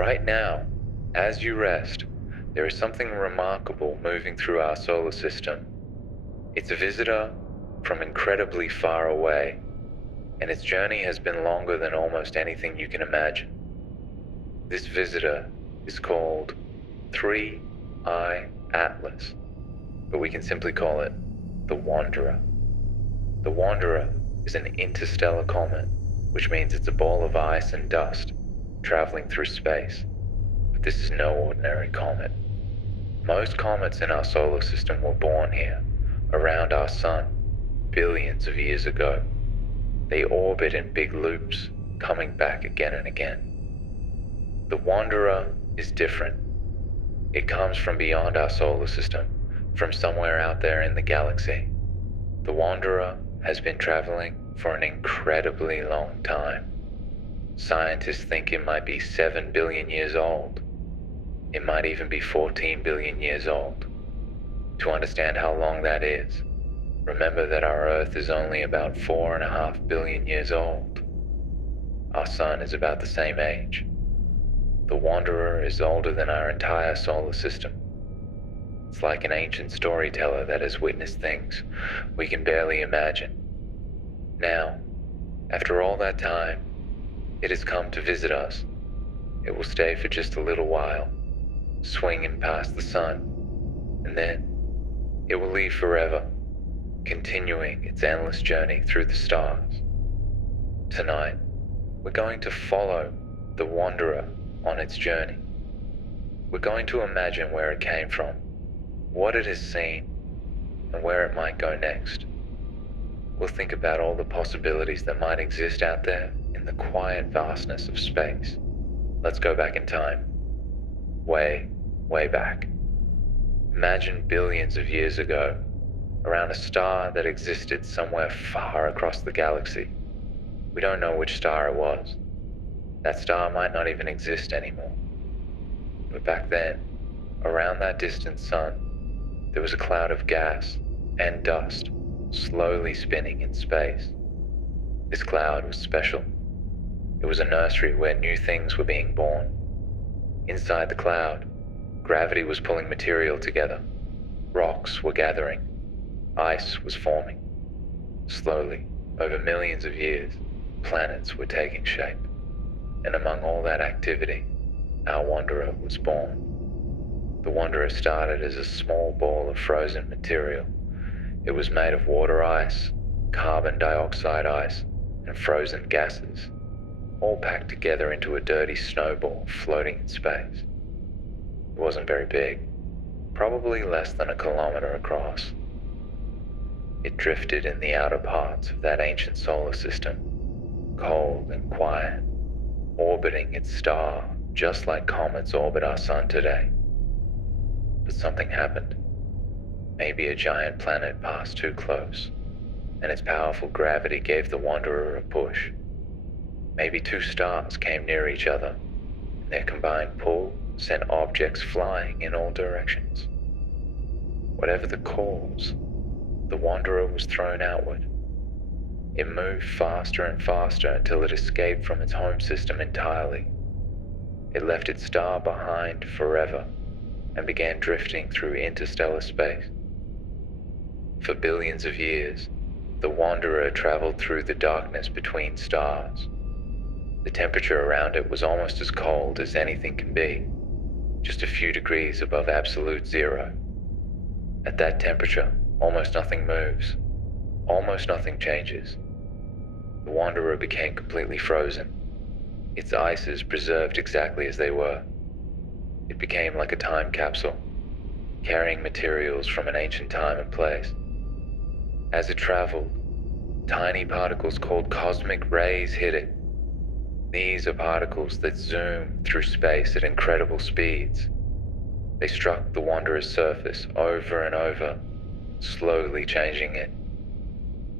Right now, as you rest, there is something remarkable moving through our solar system. It's a visitor from incredibly far away, and its journey has been longer than almost anything you can imagine. This visitor is called 3I Atlas, but we can simply call it the Wanderer. The Wanderer is an interstellar comet, which means it's a ball of ice and dust traveling through space. But this is no ordinary comet. Most comets in our solar system were born here, around our sun, billions of years ago. They orbit in big loops, coming back again and again. The Wanderer is different. It comes from beyond our solar system, from somewhere out there in the galaxy. The Wanderer has been traveling for an incredibly long time. Scientists think it might be 7 billion years old. It might even be 14 billion years old. To understand how long that is, remember that our Earth is only about 4.5 billion years old. Our Sun is about the same age. The Wanderer is older than our entire solar system. It's like an ancient storyteller that has witnessed things we can barely imagine. Now, after all that time, it has come to visit us. It will stay for just a little while, swinging past the sun, and then it will leave forever, continuing its endless journey through the stars. Tonight, we're going to follow the Wanderer on its journey. We're going to imagine where it came from, what it has seen, and where it might go next. We'll think about all the possibilities that might exist out there in the quiet vastness of space. Let's go back in time. Way, way back. Imagine billions of years ago, around a star that existed somewhere far across the galaxy. We don't know which star it was. That star might not even exist anymore. But back then, around that distant sun, there was a cloud of gas and dust slowly spinning in space. This cloud was special. It was a nursery where new things were being born. Inside the cloud, gravity was pulling material together. Rocks were gathering. Ice was forming. Slowly, over millions of years, planets were taking shape. And among all that activity, our Wanderer was born. The Wanderer started as a small ball of frozen material. It was made of water ice, carbon dioxide ice, and frozen gases, all packed together into a dirty snowball floating in space. It wasn't very big, probably less than a kilometer across. It drifted in the outer parts of that ancient solar system, cold and quiet, orbiting its star just like comets orbit our sun today. But something happened. Maybe a giant planet passed too close, and its powerful gravity gave the Wanderer a push. Maybe two stars came near each other, and their combined pull sent objects flying in all directions. Whatever the cause, the Wanderer was thrown outward. It moved faster and faster until it escaped from its home system entirely. It left its star behind forever and began drifting through interstellar space. For billions of years, the Wanderer traveled through the darkness between stars. The temperature around it was almost as cold as anything can be, just a few degrees above absolute zero. At that temperature, almost nothing moves, almost nothing changes. The Wanderer became completely frozen, its ices preserved exactly as they were. It became like a time capsule, carrying materials from an ancient time and place. As it traveled, tiny particles called cosmic rays hit it. These are particles that zoom through space at incredible speeds. They struck the Wanderer's surface over and over, slowly changing it.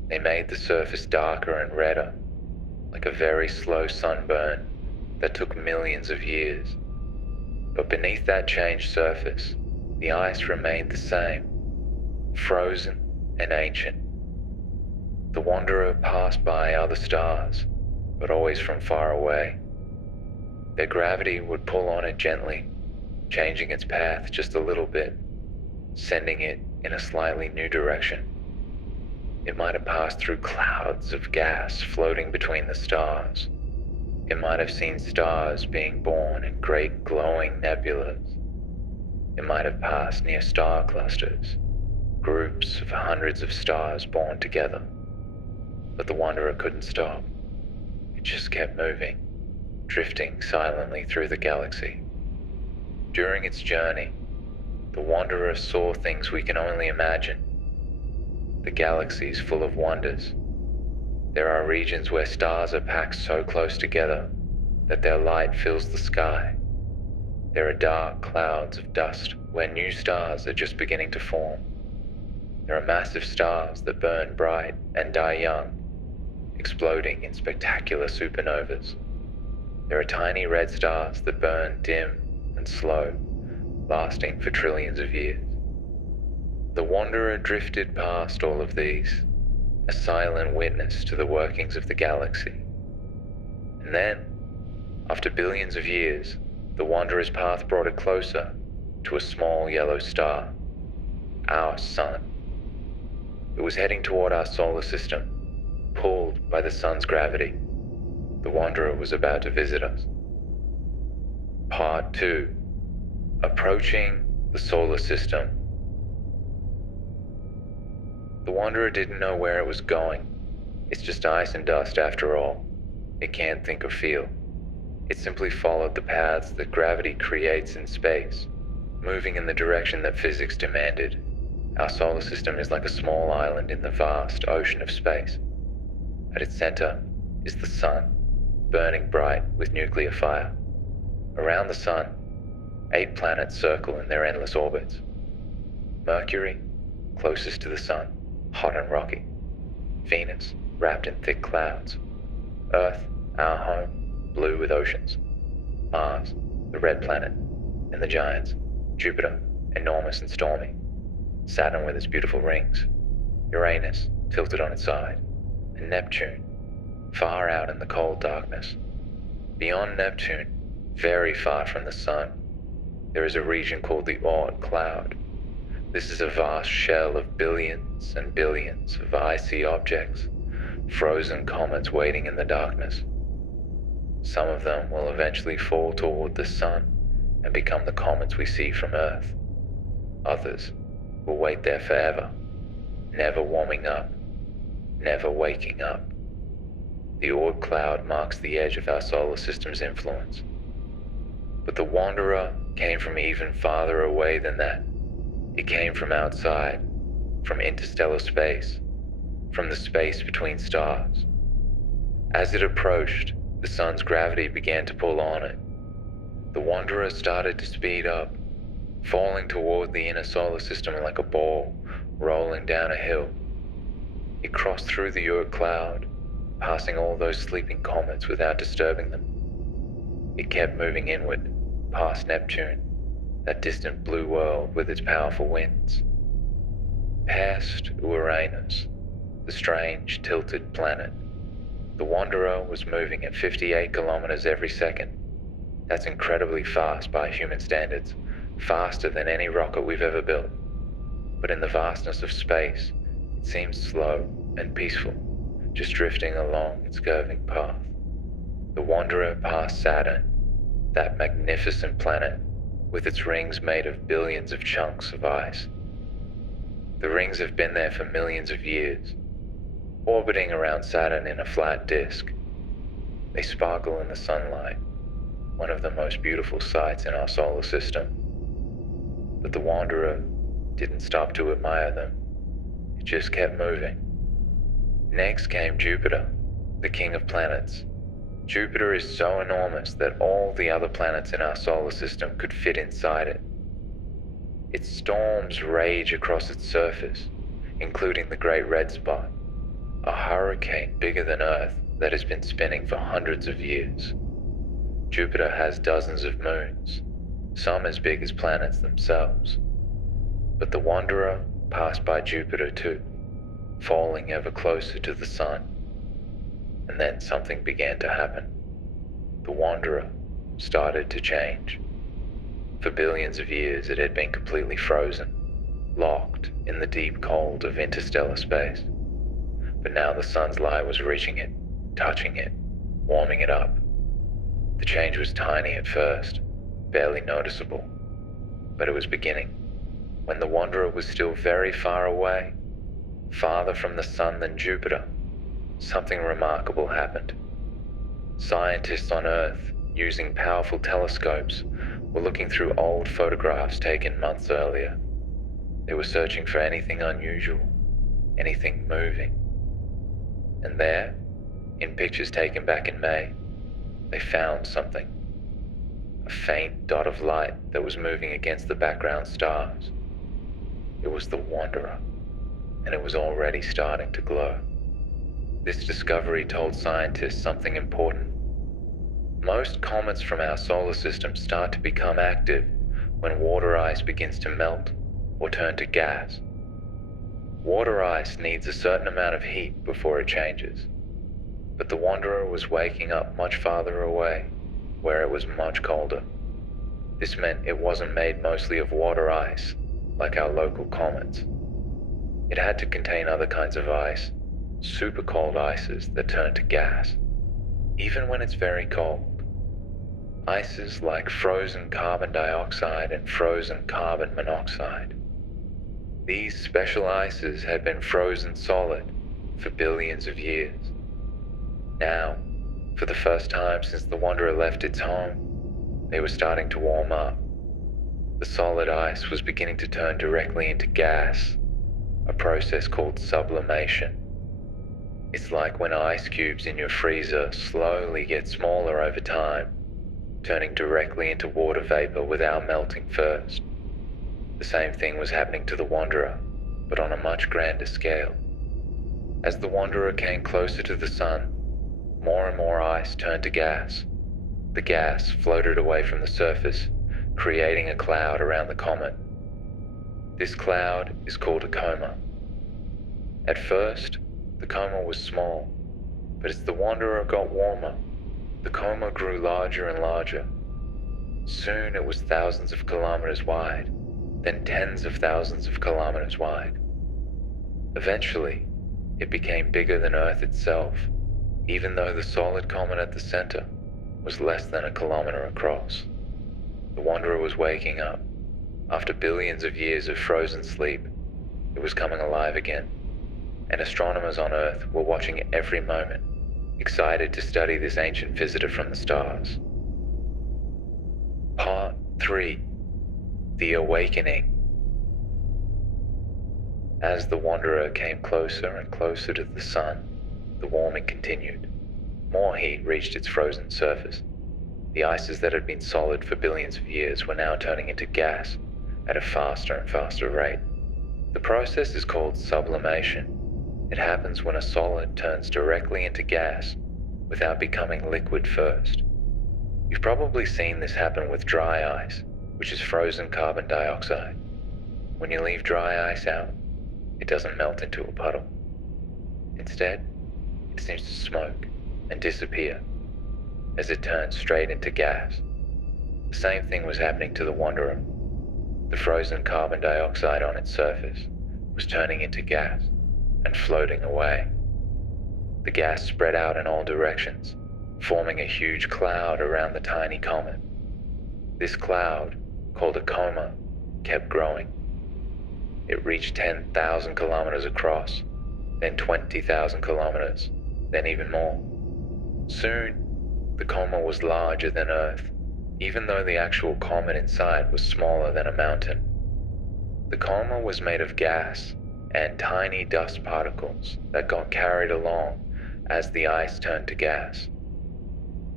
They made the surface darker and redder, like a very slow sunburn that took millions of years. But beneath that changed surface, the ice remained the same, frozen and ancient. The Wanderer passed by other stars, but always from far away. Their gravity would pull on it gently, changing its path just a little bit, sending it in a slightly new direction. It might have passed through clouds of gas floating between the stars. It might have seen stars being born in great glowing nebulas. It might have passed near star clusters, groups of hundreds of stars born together. But the Wanderer couldn't stop. It just kept moving, drifting silently through the galaxy. During its journey, the Wanderer saw things we can only imagine. The galaxy is full of wonders. There are regions where stars are packed so close together that their light fills the sky. There are dark clouds of dust where new stars are just beginning to form. There are massive stars that burn bright and die young, exploding in spectacular supernovas. There are tiny red stars that burn dim and slow, lasting for trillions of years. The Wanderer drifted past all of these, a silent witness to the workings of the galaxy. And then, after billions of years, the Wanderer's path brought it closer to a small yellow star, our sun. It was heading toward our solar system, pulled by the sun's gravity. The Wanderer was about to visit us. Part 2. Approaching the solar system. The Wanderer didn't know where it was going. It's just ice and dust after all. It can't think or feel. It simply followed the paths that gravity creates in space, moving in the direction that physics demanded. Our solar system is like a small island in the vast ocean of space. At its center is the sun, burning bright with nuclear fire. Around the sun, 8 planets circle in their endless orbits. Mercury, closest to the sun, hot and rocky. Venus, wrapped in thick clouds. Earth, our home, blue with oceans. Mars, the red planet, and the giants. Jupiter, enormous and stormy. Saturn with its beautiful rings. Uranus, tilted on its side. And Neptune, far out in the cold darkness. Beyond Neptune, very far from the sun, there is a region called the Oort cloud. This is a vast shell of billions and billions of icy objects, frozen comets waiting in the darkness. Some of them will eventually fall toward the sun and become the comets we see from Earth. Others will wait there forever, never warming up, never waking up. The Oort cloud marks the edge of our solar system's influence. But the Wanderer came from even farther away than that. It came from outside, from interstellar space, from the space between stars. As it approached, the sun's gravity began to pull on it. The Wanderer started to speed up, falling toward the inner solar system like a ball rolling down a hill. It crossed through the Oort cloud, passing all those sleeping comets without disturbing them. It kept moving inward, past Neptune, that distant blue world with its powerful winds. Past Uranus, the strange tilted planet. The Wanderer was moving at 58 kilometers every second. That's incredibly fast by human standards, faster than any rocket we've ever built. But in the vastness of space, it seems slow and peaceful, just drifting along its curving path. The Wanderer passed Saturn, that magnificent planet with its rings made of billions of chunks of ice. The rings have been there for millions of years, orbiting around Saturn in a flat disk. They sparkle in the sunlight, one of the most beautiful sights in our solar system. But the Wanderer didn't stop to admire them. It just kept moving. Next came Jupiter, the king of planets. Jupiter is so enormous that all the other planets in our solar system could fit inside it. Its storms rage across its surface, including the Great Red Spot, a hurricane bigger than Earth that has been spinning for hundreds of years. Jupiter has dozens of moons, some as big as planets themselves. But the Wanderer passed by Jupiter too, falling ever closer to the sun. And then something began to happen. The Wanderer started to change. For billions of years, it had been completely frozen, locked in the deep cold of interstellar space. But now the sun's light was reaching it, touching it, warming it up. The change was tiny at first, barely noticeable, but it was beginning. When the Wanderer was still very far away, farther from the sun than Jupiter, something remarkable happened. Scientists on Earth, using powerful telescopes, were looking through old photographs taken months earlier. They were searching for anything unusual, anything moving. And there, in pictures taken back in May, they found something. A faint dot of light that was moving against the background stars. It was the Wanderer, and it was already starting to glow. This discovery told scientists something important. Most comets from our solar system start to become active when water ice begins to melt or turn to gas. Water ice needs a certain amount of heat before it changes, but the Wanderer was waking up much farther away, where it was much colder. This meant it wasn't made mostly of water ice, like our local comets. It had to contain other kinds of ice, super cold ices that turn to gas, even when it's very cold. Ices like frozen carbon dioxide and frozen carbon monoxide. These special ices had been frozen solid for billions of years. Now, for the first time since the Wanderer left its home, they were starting to warm up. The solid ice was beginning to turn directly into gas, a process called sublimation. It's like when ice cubes in your freezer slowly get smaller over time, turning directly into water vapor without melting first. The same thing was happening to the Wanderer, but on a much grander scale. As the Wanderer came closer to the sun, more and more ice turned to gas. The gas floated away from the surface, creating a cloud around the comet. This cloud is called a coma. At first, the coma was small, but as the Wanderer got warmer, the coma grew larger and larger. Soon it was thousands of kilometers wide, then tens of thousands of kilometers wide. Eventually, it became bigger than Earth itself, even though the solid comet at the center was less than a kilometer across. The Wanderer was waking up. After billions of years of frozen sleep, it was coming alive again, and astronomers on Earth were watching it every moment, excited to study this ancient visitor from the stars. Part 3. The Awakening. As the Wanderer came closer and closer to the sun, the warming continued. More heat reached its frozen surface. The ices that had been solid for billions of years were now turning into gas at a faster and faster rate. The process is called sublimation. It happens when a solid turns directly into gas without becoming liquid first. You've probably seen this happen with dry ice, which is frozen carbon dioxide. When you leave dry ice out, it doesn't melt into a puddle. Instead, it seems to smoke and disappear as it turns straight into gas. The same thing was happening to the Wanderer. The frozen carbon dioxide on its surface was turning into gas and floating away. The gas spread out in all directions, forming a huge cloud around the tiny comet. This cloud, called a coma, kept growing. It reached 10,000 kilometers across, then 20,000 kilometers, then even more. Soon, the coma was larger than Earth, even though the actual comet inside was smaller than a mountain. The coma was made of gas and tiny dust particles that got carried along as the ice turned to gas.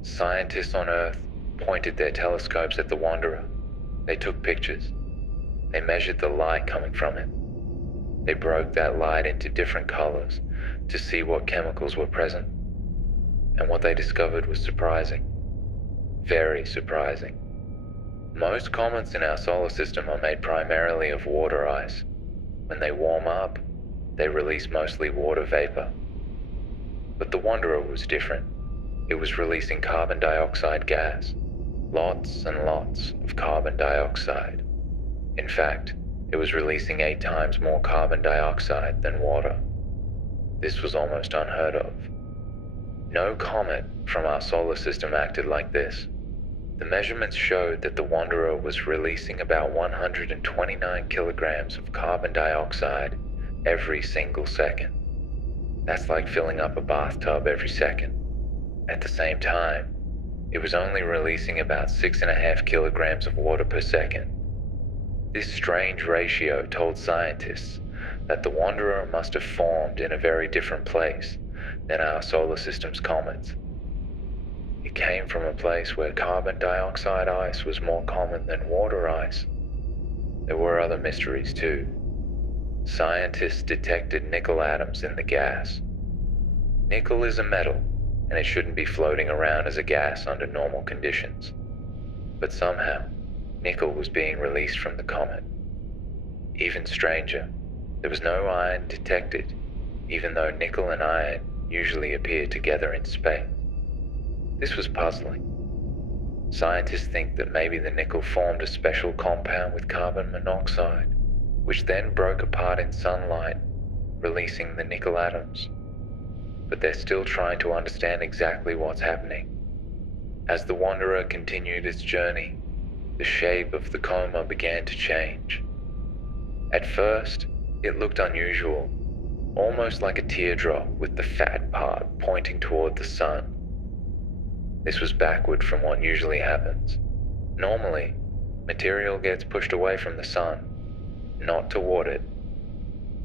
Scientists on Earth pointed their telescopes at the Wanderer. They took pictures. They measured the light coming from it. They broke that light into different colors to see what chemicals were present. And what they discovered was surprising. Very surprising. Most comets in our solar system are made primarily of water ice. When they warm up, they release mostly water vapor. But the Wanderer was different. It was releasing carbon dioxide gas, lots and lots of carbon dioxide. In fact, it was releasing 8 times more carbon dioxide than water. This was almost unheard of. No comet from our solar system acted like this. The measurements showed that the Wanderer was releasing about 129 kilograms of carbon dioxide every single second. That's like filling up a bathtub every second. At the same time, it was only releasing about 6.5 kilograms of water per second. This strange ratio told scientists that the Wanderer must have formed in a very different place than our solar system's comets. It came from a place where carbon dioxide ice was more common than water ice. There were other mysteries too. Scientists detected nickel atoms in the gas. Nickel is a metal, and it shouldn't be floating around as a gas under normal conditions. But somehow, nickel was being released from the comet. Even stranger, there was no iron detected, even though nickel and iron usually appear together in space. This was puzzling. Scientists think that maybe the nickel formed a special compound with carbon monoxide, which then broke apart in sunlight, releasing the nickel atoms. But they're still trying to understand exactly what's happening. As the Wanderer continued its journey, the shape of the coma began to change. At first, it looked unusual, almost like a teardrop with the fat part pointing toward the sun. This was backward from what usually happens. Normally, material gets pushed away from the sun, not toward it.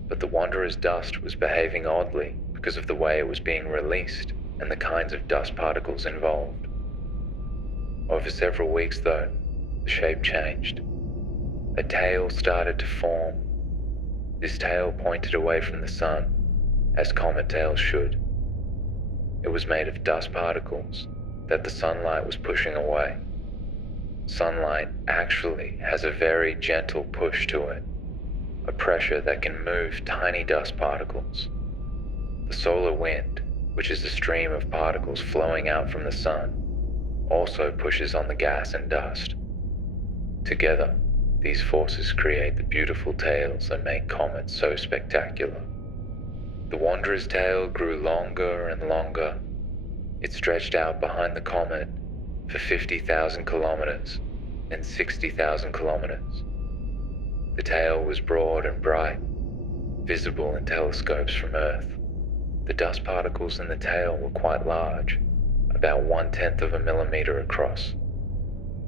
But the Wanderer's dust was behaving oddly because of the way it was being released and the kinds of dust particles involved. Over several weeks though, the shape changed. A tail started to form. This tail pointed away from the sun, as comet tails should. It was made of dust particles that the sunlight was pushing away. Sunlight actually has a very gentle push to it, a pressure that can move tiny dust particles. The solar wind, which is a stream of particles flowing out from the sun, also pushes on the gas and dust. Together, these forces create the beautiful tails that make comets so spectacular. The Wanderer's tail grew longer and longer. It stretched out behind the comet for 50,000 kilometers and 60,000 kilometers. The tail was broad and bright, visible in telescopes from Earth. The dust particles in the tail were quite large, about 1/10 of a millimeter across.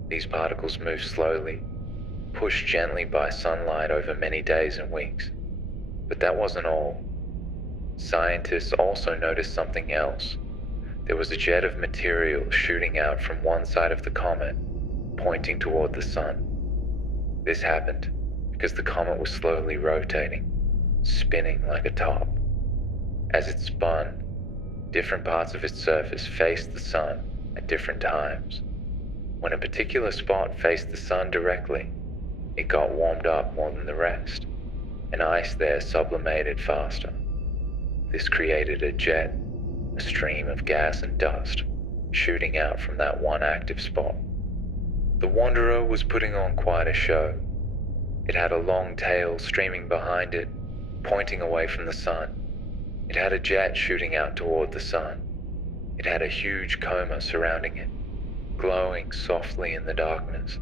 These particles moved slowly, pushed gently by sunlight over many days and weeks. But that wasn't all. Scientists also noticed something else. There was a jet of material shooting out from one side of the comet, pointing toward the sun. This happened because the comet was slowly rotating, spinning like a top. As it spun, different parts of its surface faced the sun at different times. When a particular spot faced the sun directly, it got warmed up more than the rest, and ice there sublimated faster. This created a jet, a stream of gas and dust, shooting out from that one active spot. The Wanderer was putting on quite a show. It had a long tail streaming behind it, pointing away from the sun. It had a jet shooting out toward the sun. It had a huge coma surrounding it, glowing softly in the darkness.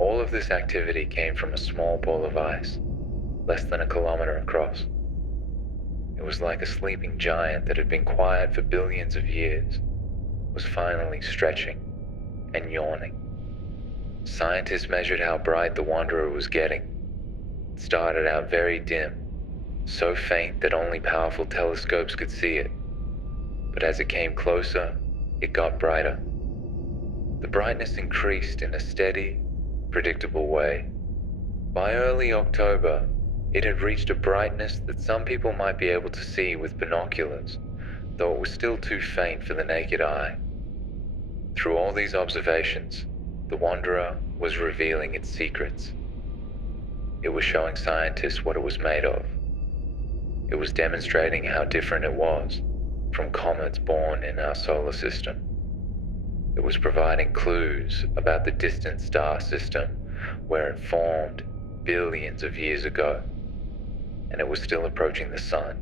All of this activity came from a small ball of ice, less than a kilometer across. It was like a sleeping giant that had been quiet for billions of years, was finally stretching and yawning. Scientists measured how bright the Wanderer was getting. It started out very dim, so faint that only powerful telescopes could see it. But as it came closer, it got brighter. The brightness increased in a steady, predictable way. By early October, it had reached a brightness that some people might be able to see with binoculars, though it was still too faint for the naked eye. Through all these observations, the Wanderer was revealing its secrets. It was showing scientists what it was made of. It was demonstrating how different it was from comets born in our solar system. It was providing clues about the distant star system where it formed billions of years ago, and it was still approaching the sun,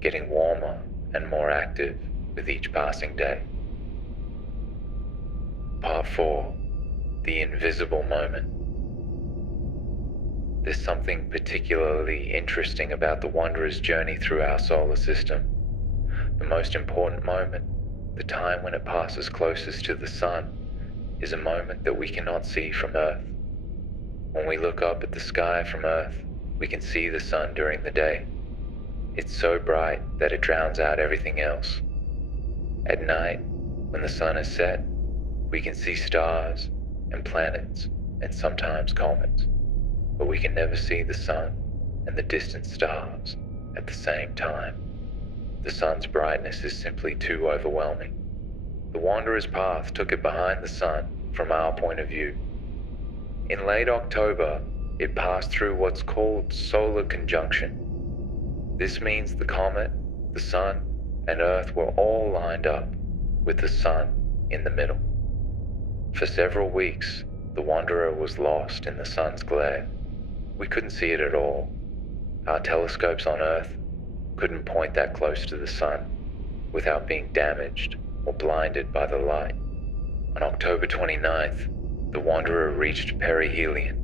getting warmer and more active with each passing day. Part 4. The Invisible Moment. There's something particularly interesting about the Wanderer's journey through our solar system. The most important moment, the time when it passes closest to the sun, is a moment that we cannot see from Earth. When we look up at the sky from Earth, we can see the sun during the day. It's so bright that it drowns out everything else. At night, when the sun is set, we can see stars and planets and sometimes comets, but we can never see the sun and the distant stars at the same time. The sun's brightness is simply too overwhelming. The Wanderer's path took it behind the sun from our point of view. In late October, it passed through what's called solar conjunction. This means the comet, the sun, and Earth were all lined up, with the sun in the middle. For several weeks, the Wanderer was lost in the sun's glare. We couldn't see it at all. Our telescopes on Earth couldn't point that close to the sun without being damaged or blinded by the light. On October 29th, the Wanderer reached perihelion.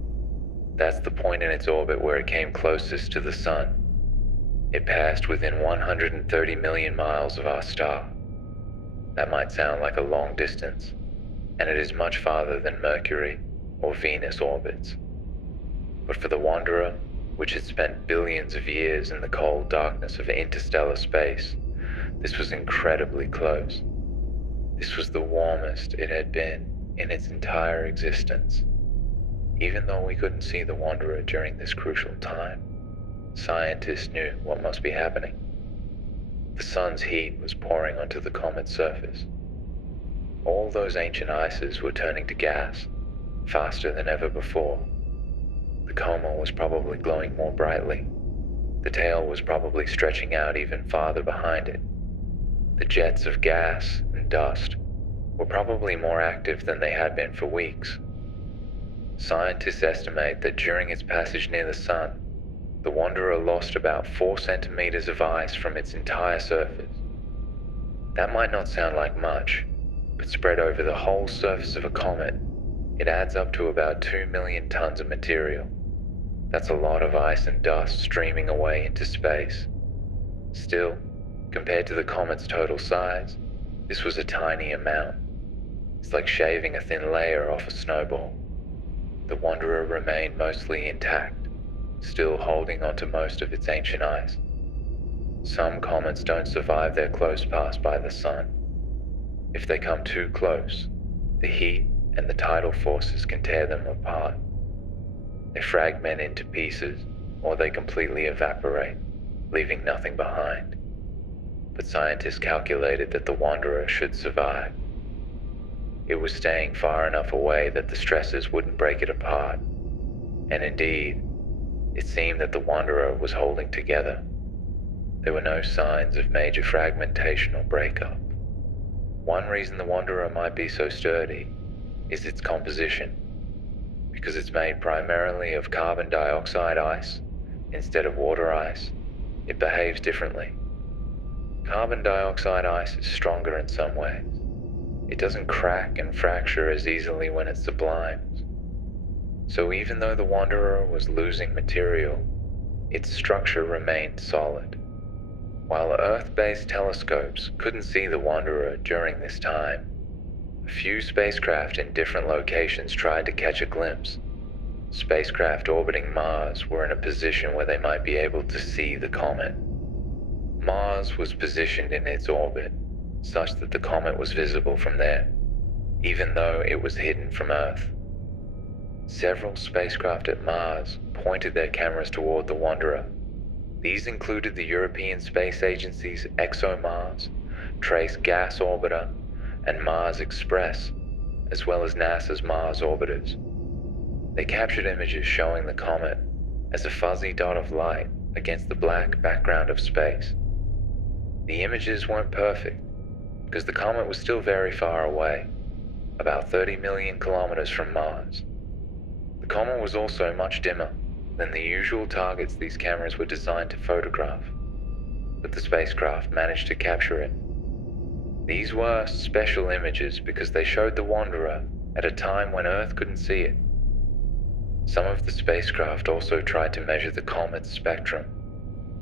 That's the point in its orbit where it came closest to the sun. It passed within 130 million miles of our star. That might sound like a long distance, and it is much farther than Mercury or Venus orbits. But for the Wanderer, which had spent billions of years in the cold darkness of interstellar space, this was incredibly close. This was the warmest it had been in its entire existence. Even though we couldn't see the Wanderer during this crucial time, scientists knew what must be happening. The sun's heat was pouring onto the comet's surface. All those ancient ices were turning to gas, faster than ever before. The coma was probably glowing more brightly. The tail was probably stretching out even farther behind it. The jets of gas and dust were probably more active than they had been for weeks. Scientists estimate that during its passage near the sun, the Wanderer lost about 4 centimeters of ice from its entire surface. That might not sound like much, but spread over the whole surface of a comet, it adds up to about 2 million tons of material. That's a lot of ice and dust streaming away into space. Still, compared to the comet's total size, this was a tiny amount. It's like shaving a thin layer off a snowball. The Wanderer remained mostly intact, still holding onto most of its ancient ice. Some comets don't survive their close pass by the sun. If they come too close, the heat and the tidal forces can tear them apart. They fragment into pieces, or they completely evaporate, leaving nothing behind. But scientists calculated that the Wanderer should survive. It was staying far enough away that the stresses wouldn't break it apart. And indeed, it seemed that the Wanderer was holding together. There were no signs of major fragmentation or breakup. One reason the Wanderer might be so sturdy is its composition. Because it's made primarily of carbon dioxide ice instead of water ice, it behaves differently. Carbon dioxide ice is stronger in some ways. It doesn't crack and fracture as easily when it sublimes. So even though the Wanderer was losing material, its structure remained solid. While Earth-based telescopes couldn't see the Wanderer during this time, a few spacecraft in different locations tried to catch a glimpse. Spacecraft orbiting Mars were in a position where they might be able to see the comet. Mars was positioned in its orbit such that the comet was visible from there, even though it was hidden from Earth. Several spacecraft at Mars pointed their cameras toward the Wanderer. These included the European Space Agency's ExoMars, Trace Gas Orbiter, and Mars Express, as well as NASA's Mars orbiters. They captured images showing the comet as a fuzzy dot of light against the black background of space. The images weren't perfect, because the comet was still very far away, about 30 million kilometers from Mars. The comet was also much dimmer than the usual targets these cameras were designed to photograph, but the spacecraft managed to capture it. These were special images because they showed the Wanderer at a time when Earth couldn't see it. Some of the spacecraft also tried to measure the comet's spectrum,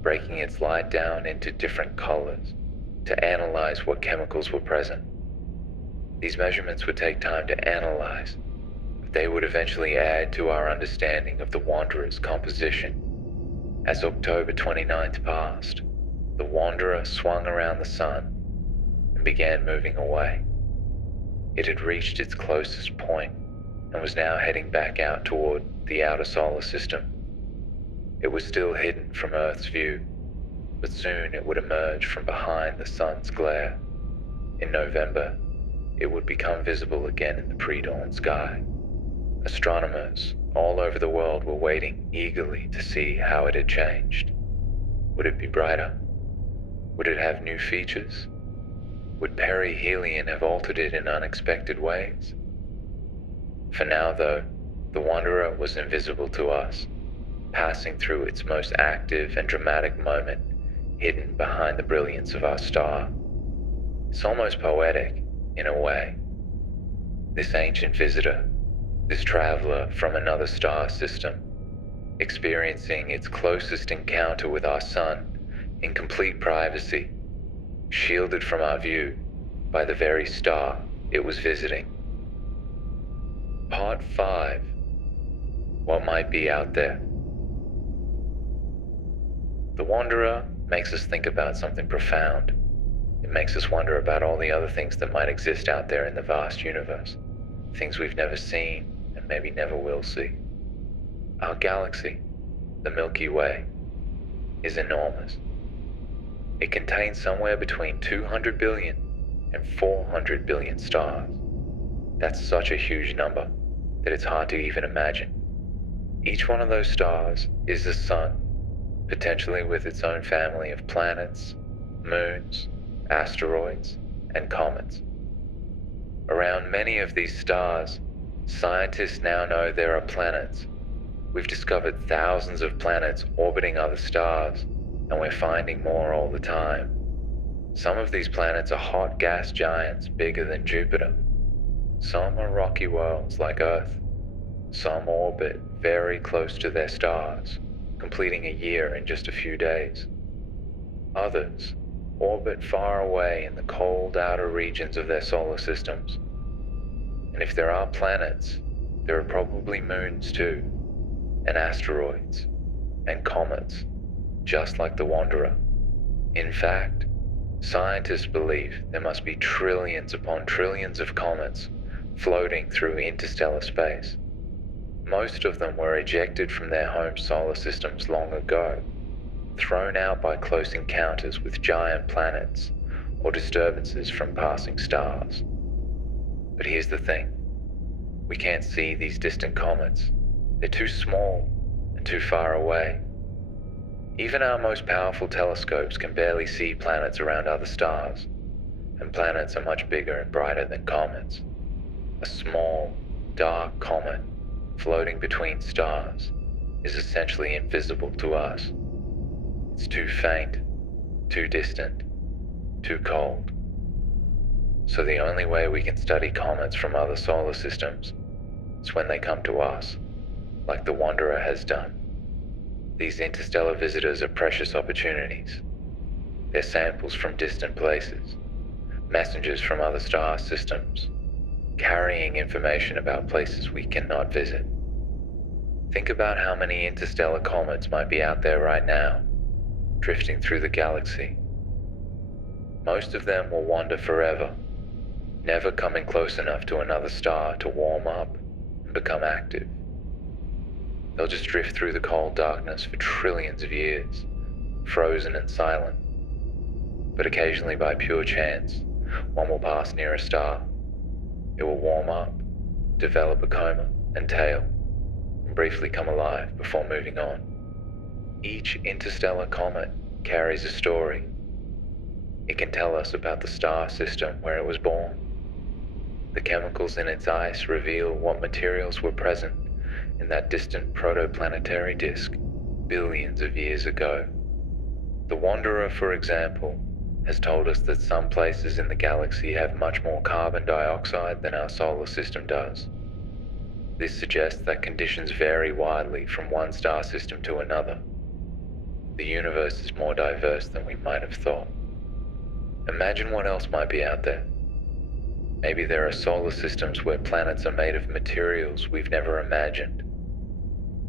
breaking its light down into different colors to analyze what chemicals were present. These measurements would take time to analyze, but they would eventually add to our understanding of the Wanderer's composition. As October 29th passed, the Wanderer swung around the Sun and began moving away. It had reached its closest point and was now heading back out toward the outer solar system. It was still hidden from Earth's view, but soon it would emerge from behind the Sun's glare. In November, it would become visible again in the pre-dawn sky. Astronomers all over the world were waiting eagerly to see how it had changed. Would it be brighter? Would it have new features? Would perihelion have altered it in unexpected ways? For now, though, the Wanderer was invisible to us, passing through its most active and dramatic moment, hidden behind the brilliance of our star. It's almost poetic, in a way. This ancient visitor, this traveler from another star system, experiencing its closest encounter with our sun in complete privacy, shielded from our view by the very star it was visiting. Part 5. What might be out there? The Wanderer makes us think about something profound. It makes us wonder about all the other things that might exist out there in the vast universe, things we've never seen and maybe never will see. Our galaxy, the Milky Way, is enormous. It contains somewhere between 200 billion and 400 billion stars. That's such a huge number that it's hard to even imagine. Each one of those stars is a sun, potentially with its own family of planets, moons, asteroids, and comets. Around many of these stars, scientists now know there are planets. We've discovered thousands of planets orbiting other stars, and we're finding more all the time. Some of these planets are hot gas giants bigger than Jupiter. Some are rocky worlds like Earth. Some orbit very close to their stars, completing a year in just a few days. Others orbit far away in the cold outer regions of their solar systems. And if there are planets, there are probably moons too, and asteroids, and comets, just like the Wanderer. In fact, scientists believe there must be trillions upon trillions of comets floating through interstellar space. Most of them were ejected from their home solar systems long ago, thrown out by close encounters with giant planets or disturbances from passing stars. But here's the thing. We can't see these distant comets. They're too small and too far away. Even our most powerful telescopes can barely see planets around other stars, and planets are much bigger and brighter than comets. A small, dark comet floating between stars is essentially invisible to us. It's too faint, too distant, too cold. So the only way we can study comets from other solar systems is when they come to us, like the Wanderer has done. These interstellar visitors are precious opportunities. They're samples from distant places, messengers from other star systems, carrying information about places we cannot visit. Think about how many interstellar comets might be out there right now, drifting through the galaxy. Most of them will wander forever, never coming close enough to another star to warm up and become active. They'll just drift through the cold darkness for trillions of years, frozen and silent. But occasionally, by pure chance, one will pass near a star. It will warm up, develop a coma and tail, and briefly come alive before moving on. Each interstellar comet carries a story. It can tell us about the star system where it was born, The chemicals in its ice reveal what materials were present in that distant protoplanetary disk billions of years ago. The Wanderer, for example, has told us that some places in the galaxy have much more carbon dioxide than our solar system does. This suggests that conditions vary widely from one star system to another. The universe is more diverse than we might have thought. Imagine what else might be out there. Maybe there are solar systems where planets are made of materials we've never imagined.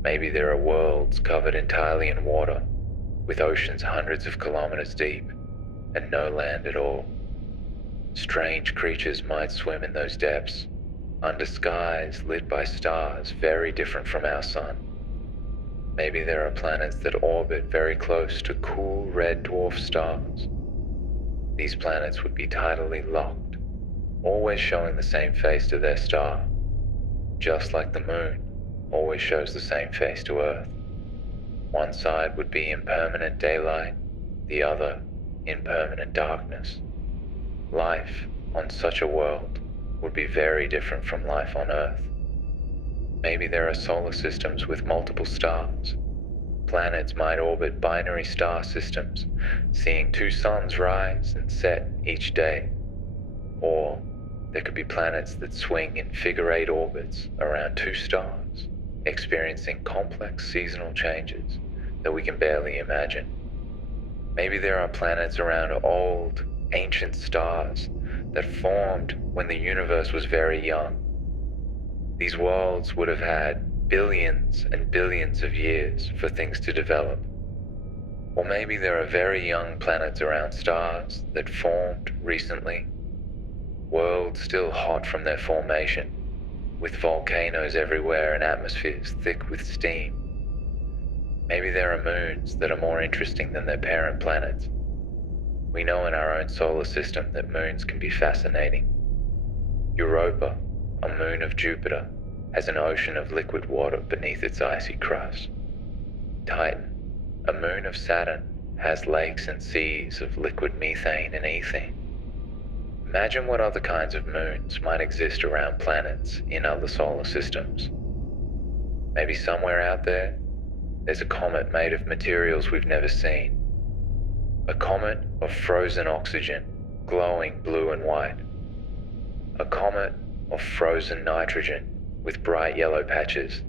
Maybe there are worlds covered entirely in water, with oceans hundreds of kilometers deep, and no land at all. Strange creatures might swim in those depths, under skies lit by stars very different from our sun. Maybe there are planets that orbit very close to cool red dwarf stars. These planets would be tidally locked, always showing the same face to their star, just like the moon always shows the same face to Earth. One side would be in permanent daylight, the other in permanent darkness. Life on such a world would be very different from life on Earth. Maybe there are solar systems with multiple stars. Planets might orbit binary star systems, seeing two suns rise and set each day. Or there could be planets that swing in figure-8 orbits around two stars, experiencing complex seasonal changes that we can barely imagine. Maybe there are planets around old, ancient stars that formed when the universe was very young. These worlds would have had billions and billions of years for things to develop. Or maybe there are very young planets around stars that formed recently, worlds still hot from their formation, with volcanoes everywhere and atmospheres thick with steam. Maybe there are moons that are more interesting than their parent planets. We know in our own solar system that moons can be fascinating. Europa, a moon of Jupiter, has an ocean of liquid water beneath its icy crust. Titan, a moon of Saturn, has lakes and seas of liquid methane and ethane. Imagine what other kinds of moons might exist around planets in other solar systems. Maybe somewhere out there, there's a comet made of materials we've never seen. A comet of frozen oxygen, glowing blue and white. A comet of frozen nitrogen with bright yellow patches.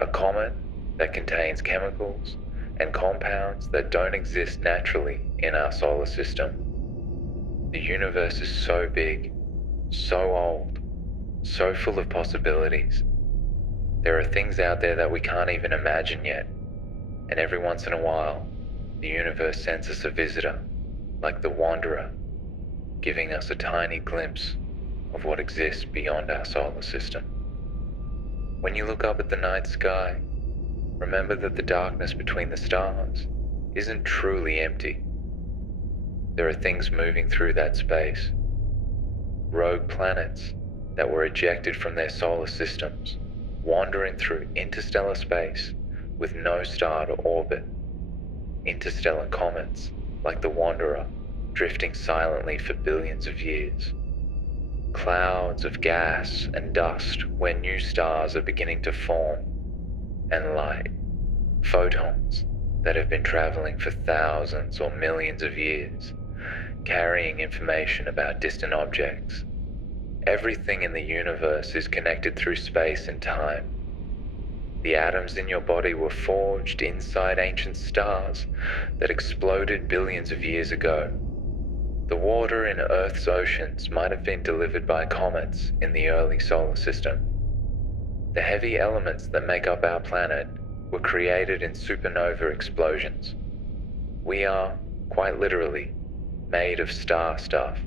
A comet that contains chemicals and compounds that don't exist naturally in our solar system. The universe is so big, so old, so full of possibilities. There are things out there that we can't even imagine yet, and every once in a while, the universe sends us a visitor, like the Wanderer, giving us a tiny glimpse of what exists beyond our solar system. When you look up at the night sky, remember that the darkness between the stars isn't truly empty. There are things moving through that space. Rogue planets that were ejected from their solar systems, wandering through interstellar space with no star to orbit. Interstellar comets, like the Wanderer, drifting silently for billions of years. Clouds of gas and dust where new stars are beginning to form. And light, photons that have been traveling for thousands or millions of years, carrying information about distant objects. Everything in the universe is connected through space and time. The atoms in your body were forged inside ancient stars that exploded billions of years ago. The water in Earth's oceans might have been delivered by comets in the early solar system. The heavy elements that make up our planet were created in supernova explosions. We are, quite literally, made of star stuff.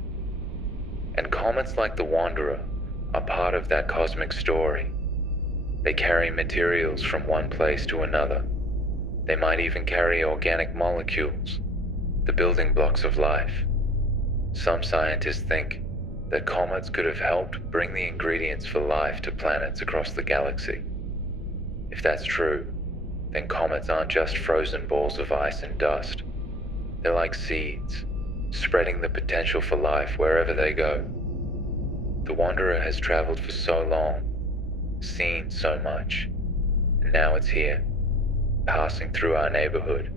And comets like the Wanderer are part of that cosmic story. They carry materials from one place to another. They might even carry organic molecules, the building blocks of life. Some scientists think that comets could have helped bring the ingredients for life to planets across the galaxy. If that's true, then comets aren't just frozen balls of ice and dust. They're like seeds, spreading the potential for life wherever they go. The Wanderer has traveled for so long, seen so much, and now it's here, passing through our neighborhood.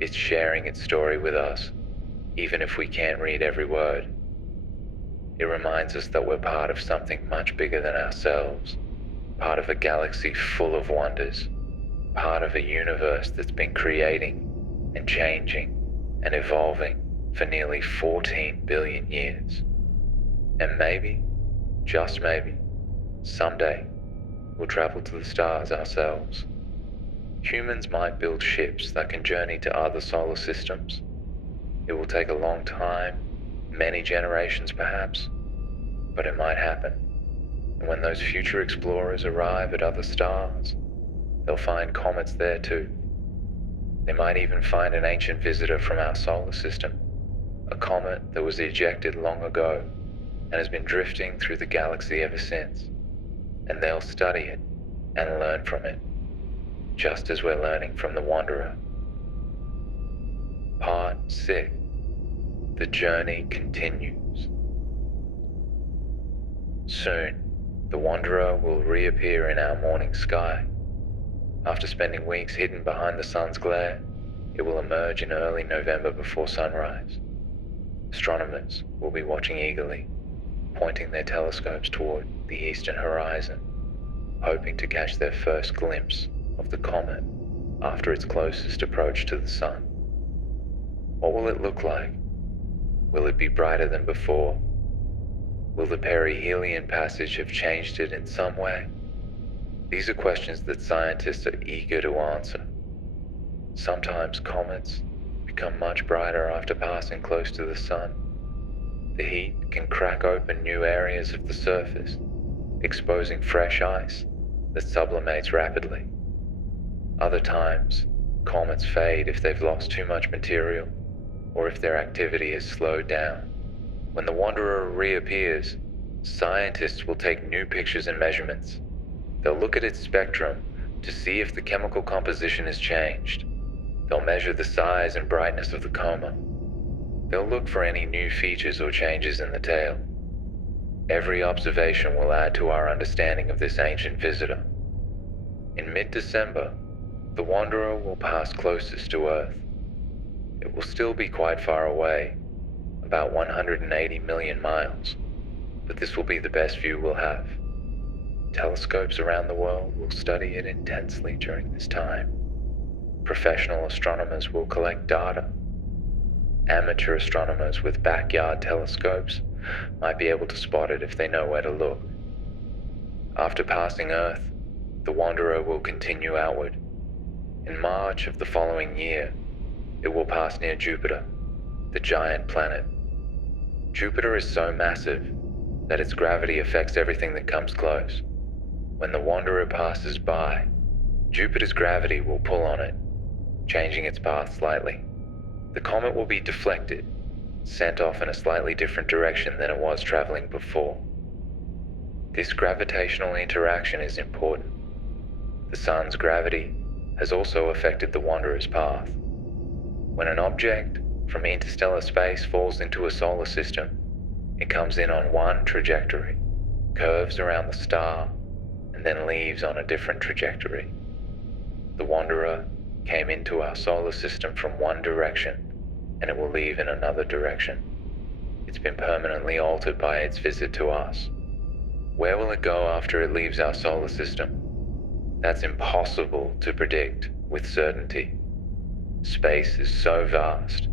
It's sharing its story with us, even if we can't read every word. It reminds us that we're part of something much bigger than ourselves, part of a galaxy full of wonders, part of a universe that's been creating and changing and evolving for nearly 14 billion years. And maybe, just maybe, someday we'll travel to the stars ourselves. Humans might build ships that can journey to other solar systems. It will take a long time, many generations perhaps, but it might happen. And when those future explorers arrive at other stars, they'll find comets there too. They might even find an ancient visitor from our solar system, a comet that was ejected long ago and has been drifting through the galaxy ever since. And they'll study it and learn from it, just as we're learning from the Wanderer. Part 6. The journey continues. Soon, the Wanderer will reappear in our morning sky. After spending weeks hidden behind the sun's glare, it will emerge in early November before sunrise. Astronomers will be watching eagerly, pointing their telescopes toward the eastern horizon, hoping to catch their first glimpse of the comet after its closest approach to the sun. What will it look like? Will it be brighter than before? Will the perihelion passage have changed it in some way? These are questions that scientists are eager to answer. Sometimes comets become much brighter after passing close to the sun. The heat can crack open new areas of the surface, exposing fresh ice that sublimates rapidly. Other times, comets fade if they've lost too much material, or if their activity has slowed down. When the Wanderer reappears, scientists will take new pictures and measurements. They'll look at its spectrum to see if the chemical composition has changed. They'll measure the size and brightness of the coma. They'll look for any new features or changes in the tail. Every observation will add to our understanding of this ancient visitor. In mid-December, the Wanderer will pass closest to Earth. It will still be quite far away, about 180 million miles, but this will be the best view we'll have. Telescopes around the world will study it intensely during this time. Professional astronomers will collect data. Amateur astronomers with backyard telescopes might be able to spot it if they know where to look. After passing Earth, the Wanderer will continue outward. In March of the following year, it will pass near Jupiter, the giant planet. Jupiter is so massive that its gravity affects everything that comes close. When the Wanderer passes by, Jupiter's gravity will pull on it, changing its path slightly. The comet will be deflected, sent off in a slightly different direction than it was traveling before. This gravitational interaction is important. The sun's gravity has also affected the Wanderer's path. When an object from interstellar space falls into a solar system, it comes in on one trajectory, curves around the star, and then leaves on a different trajectory. The Wanderer came into our solar system from one direction, and it will leave in another direction. It's been permanently altered by its visit to us. Where will it go after it leaves our solar system? That's impossible to predict with certainty. Space is so vast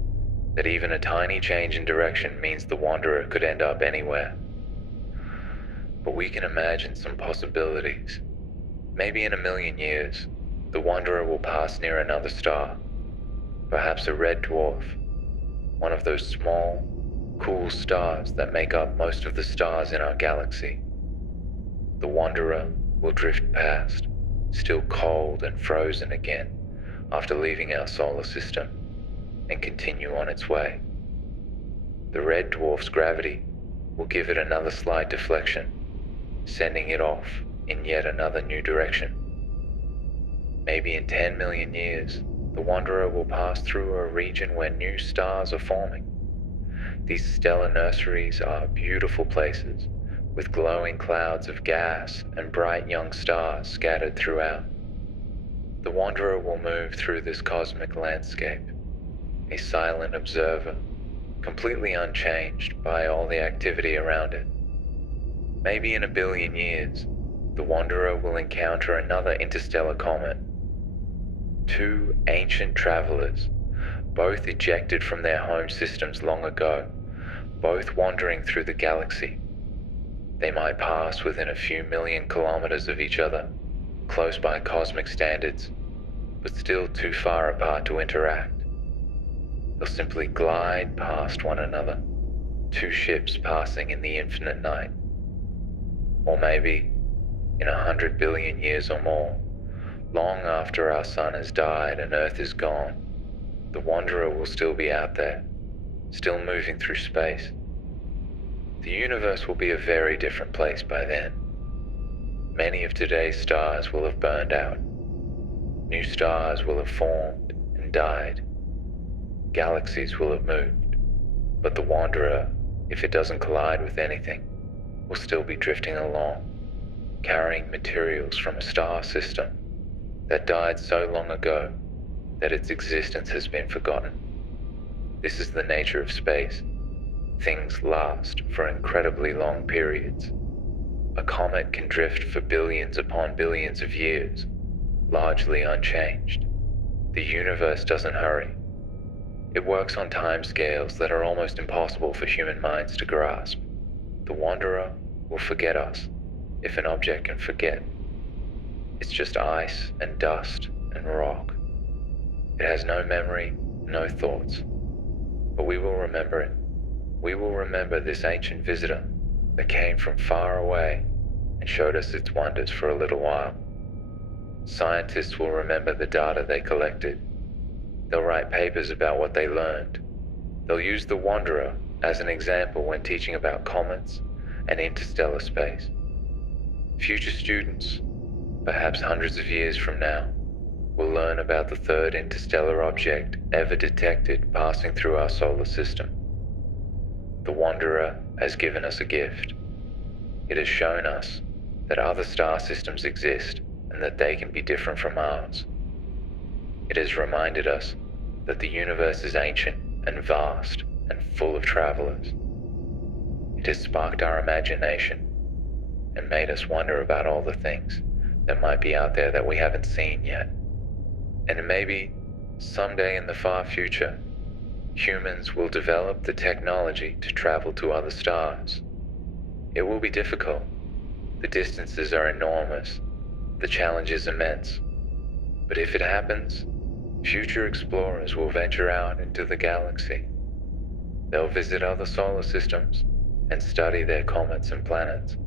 that even a tiny change in direction means the Wanderer could end up anywhere. But we can imagine some possibilities. Maybe in 1,000,000 years, the Wanderer will pass near another star, perhaps a red dwarf, one of those small, cool stars that make up most of the stars in our galaxy. The Wanderer will drift past, still cold and frozen again after leaving our solar system, and continue on its way. The red dwarf's gravity will give it another slight deflection, sending it off in yet another new direction. Maybe in 10 million years, the Wanderer will pass through a region where new stars are forming. These stellar nurseries are beautiful places, with glowing clouds of gas and bright young stars scattered throughout. The wanderer will move through this cosmic landscape, a silent observer, completely unchanged by all the activity around it. Maybe in 1 billion years, the wanderer will encounter another interstellar comet. Two ancient travelers, both ejected from their home systems long ago, both wandering through the galaxy. They might pass within a few million kilometers of each other, close by cosmic standards, but still too far apart to interact. They'll simply glide past one another, two ships passing in the infinite night. Or maybe, in 100 billion years or more, long after our sun has died and Earth is gone, the wanderer will still be out there, still moving through space. The universe will be a very different place by then. Many of today's stars will have burned out. New stars will have formed and died. Galaxies will have moved, but the wanderer, if it doesn't collide with anything, will still be drifting along, carrying materials from a star system that died so long ago that its existence has been forgotten. This is the nature of space. Things last for incredibly long periods. A comet can drift for billions upon billions of years, largely unchanged. The universe doesn't hurry. It works on timescales that are almost impossible for human minds to grasp. The wanderer will forget us, if an object can forget. It's just ice and dust and rock. It has no memory, no thoughts. But we will remember it. We will remember this ancient visitor that came from far away and showed us its wonders for a little while. Scientists will remember the data they collected. They'll write papers about what they learned. They'll use the wanderer as an example when teaching about comets and interstellar space. Future students, perhaps hundreds of years from now, will learn about the third interstellar object ever detected passing through our solar system. The wanderer has given us a gift. It has shown us that other star systems exist and that they can be different from ours. It has reminded us that the universe is ancient and vast and full of travelers. It has sparked our imagination and made us wonder about all the things that might be out there that we haven't seen yet. And maybe someday in the far future, humans will develop the technology to travel to other stars. It will be difficult. The distances are enormous. The challenge is immense. But if it happens, future explorers will venture out into the galaxy. They'll visit other solar systems and study their comets and planets.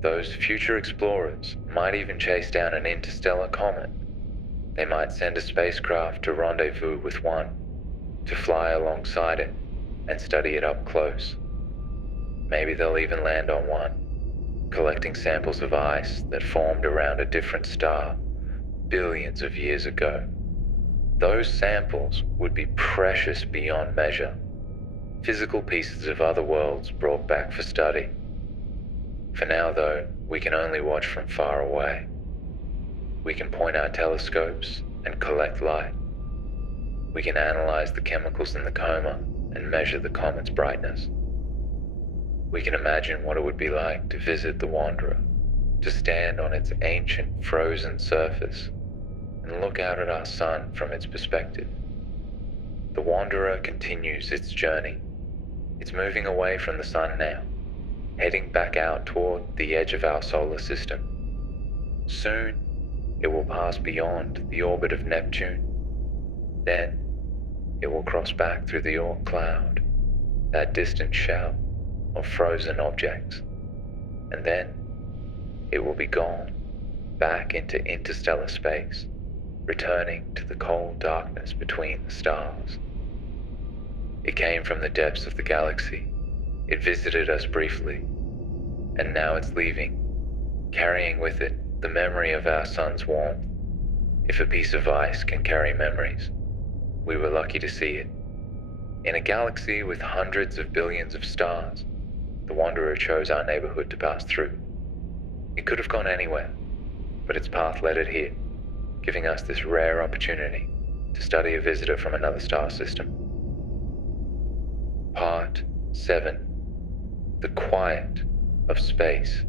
Those future explorers might even chase down an interstellar comet. They might send a spacecraft to rendezvous with one, to fly alongside it and study it up close. Maybe they'll even land on one, collecting samples of ice that formed around a different star billions of years ago. Those samples would be precious beyond measure, physical pieces of other worlds brought back for study. For now, though, we can only watch from far away. We can point our telescopes and collect light. We can analyze the chemicals in the coma and measure the comet's brightness. We can imagine what it would be like to visit the wanderer, to stand on its ancient frozen surface and look out at our sun from its perspective. The wanderer continues its journey. It's moving away from the sun now, heading back out toward the edge of our solar system. Soon, it will pass beyond the orbit of Neptune. Then, it will cross back through the Oort cloud, that distant shell of frozen objects. And then, it will be gone, back into interstellar space, returning to the cold darkness between the stars. It came from the depths of the galaxy. It visited us briefly, and now it's leaving, carrying with it the memory of our sun's warmth. If a piece of ice can carry memories, we were lucky to see it. In a galaxy with hundreds of billions of stars, the Wanderer chose our neighborhood to pass through. It could have gone anywhere, but its path led it here, giving us this rare opportunity to study a visitor from another star system. Part 7. The Quiet of Space.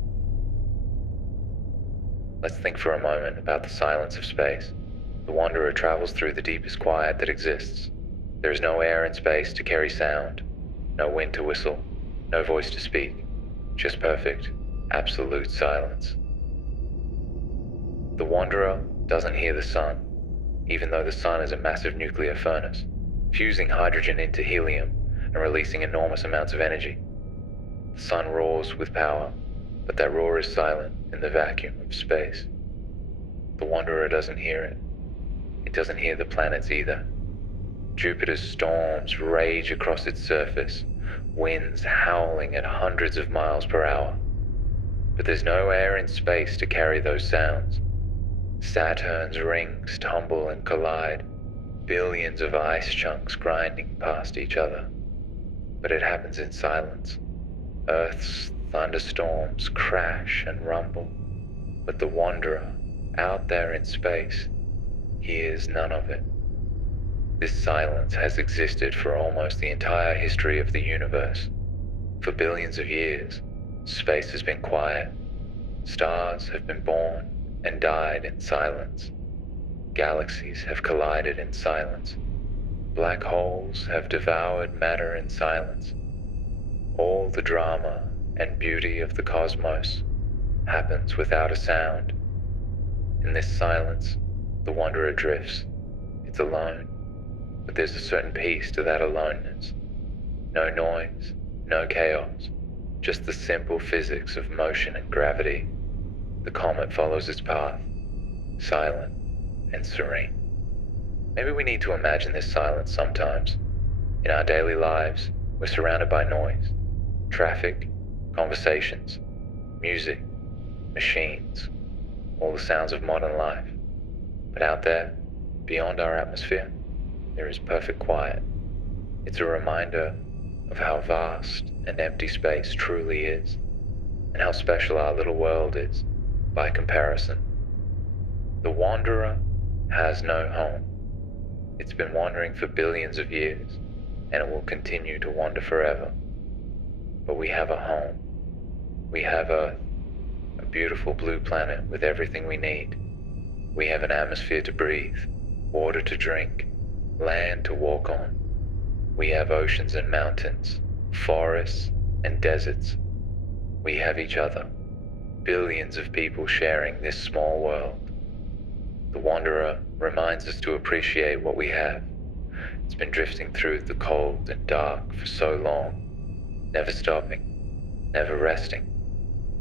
Let's think for a moment about the silence of space. The Wanderer travels through the deepest quiet that exists. There is no air in space to carry sound, no wind to whistle, no voice to speak, just perfect, absolute silence. The Wanderer doesn't hear the sun, even though the sun is a massive nuclear furnace, fusing hydrogen into helium and releasing enormous amounts of energy. The sun roars with power, but that roar is silent in the vacuum of space. The Wanderer doesn't hear it. It doesn't hear the planets either. Jupiter's storms rage across its surface, winds howling at hundreds of miles per hour. But there's no air in space to carry those sounds. Saturn's rings tumble and collide, billions of ice chunks grinding past each other. But it happens in silence. Earth's thunderstorms crash and rumble, but the Wanderer, out there in space, hears none of it. This silence has existed for almost the entire history of the universe. For billions of years, space has been quiet. Stars have been born and died in silence. Galaxies have collided in silence. Black holes have devoured matter in silence. All the drama and beauty of the cosmos happens without a sound. In this silence, the Wanderer drifts. It's alone, but there's a certain peace to that aloneness. No noise, no chaos, just the simple physics of motion and gravity. The comet follows its path, silent and serene. Maybe we need to imagine this silence sometimes. In our daily lives, we're surrounded by noise. Traffic, conversations, music, machines, all the sounds of modern life. But out there, beyond our atmosphere, there is perfect quiet. It's a reminder of how vast and empty space truly is, and how special our little world is by comparison. The Wanderer has no home. It's been wandering for billions of years, and it will continue to wander forever. But we have a home. We have Earth, a beautiful blue planet with everything we need. We have an atmosphere to breathe, water to drink, land to walk on. We have oceans and mountains, forests and deserts. We have each other, billions of people sharing this small world. The Wanderer reminds us to appreciate what we have. It's been drifting through the cold and dark for so long, never stopping, never resting.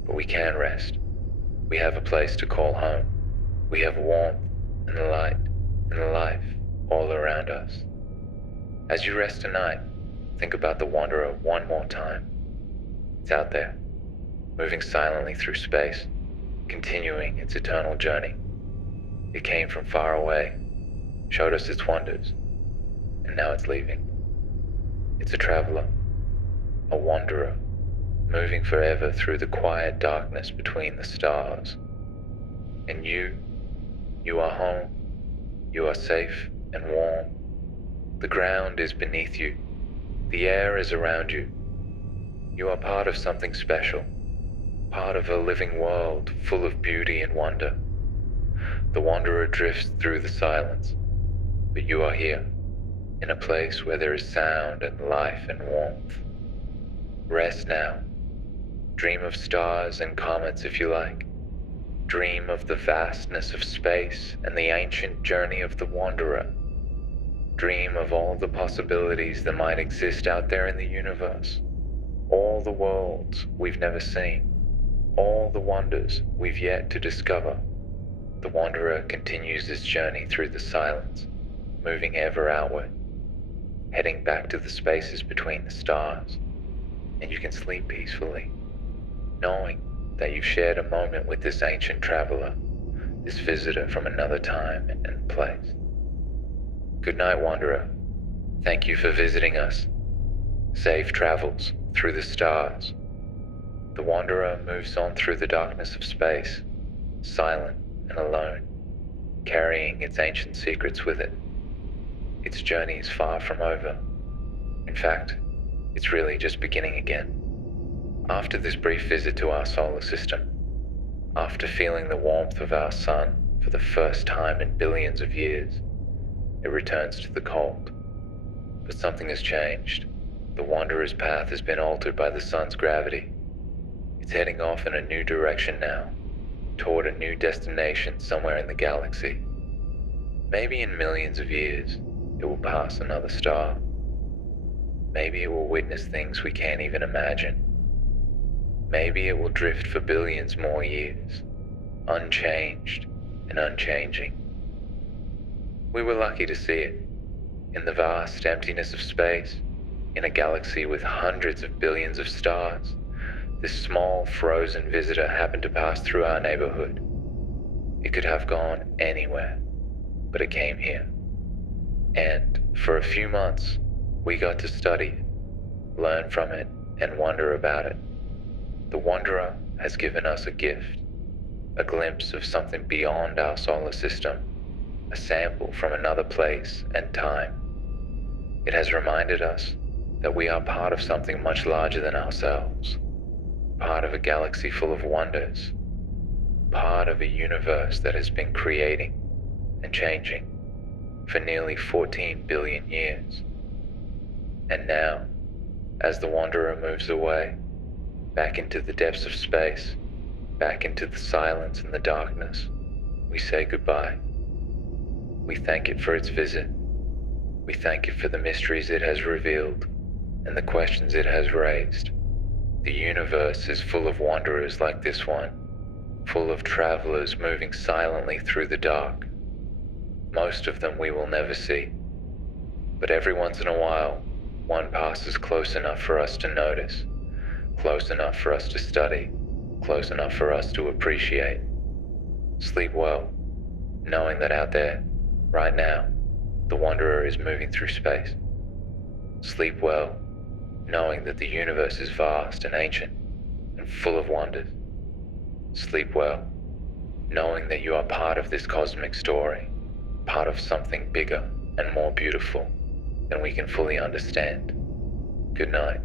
But we can rest. We have a place to call home. We have warmth and light and life all around us. As you rest tonight, think about the Wanderer one more time. It's out there, moving silently through space, continuing its eternal journey. It came from far away, showed us its wonders, and now it's leaving. It's a traveler, a wanderer, moving forever through the quiet darkness between the stars. And you are home. You are safe and warm. The ground is beneath you. The air is around you. You are part of something special, part of a living world full of beauty and wonder. The Wanderer drifts through the silence, but you are here, in a place where there is sound and life and warmth. Rest now. Dream of stars and comets if you like. Dream of the vastness of space and the ancient journey of the Wanderer. Dream of all the possibilities that might exist out there in the universe. All the worlds we've never seen. All the wonders we've yet to discover. The Wanderer continues its journey through the silence, moving ever outward, heading back to the spaces between the stars. And you can sleep peacefully, knowing that you've shared a moment with this ancient traveler, this visitor from another time and place. Good night, Wanderer. Thank you for visiting us. Safe travels through the stars. The wanderer moves on through the darkness of space, silent and alone, carrying its ancient secrets with it. Its journey is far from over. In fact, it's really just beginning again. After this brief visit to our solar system, after feeling the warmth of our sun for the first time in billions of years, it returns to the cold. But something has changed. The wanderer's path has been altered by the sun's gravity. It's heading off in a new direction now, toward a new destination somewhere in the galaxy. Maybe in millions of years, it will pass another star. Maybe it will witness things we can't even imagine. Maybe it will drift for billions more years, unchanged and unchanging. We were lucky to see it. In the vast emptiness of space, in a galaxy with hundreds of billions of stars, this small frozen visitor happened to pass through our neighborhood. It could have gone anywhere, but it came here. And for a few months, we got to study it, learn from it, and wonder about it. The wanderer has given us a gift, a glimpse of something beyond our solar system, a sample from another place and time. It has reminded us that we are part of something much larger than ourselves, part of a galaxy full of wonders, part of a universe that has been creating and changing for nearly 14 billion years. And now, as the wanderer moves away, back into the depths of space, back into the silence and the darkness, we say goodbye. We thank it for its visit. We thank it for the mysteries it has revealed and the questions it has raised. The universe is full of wanderers like this one, full of travelers moving silently through the dark. Most of them we will never see, but every once in a while, one passes close enough for us to notice, close enough for us to study, close enough for us to appreciate. Sleep well, knowing that out there, right now, the wanderer is moving through space. Sleep well, knowing that the universe is vast and ancient and full of wonders. Sleep well, knowing that you are part of this cosmic story, part of something bigger and more beautiful than we can fully understand. Good night.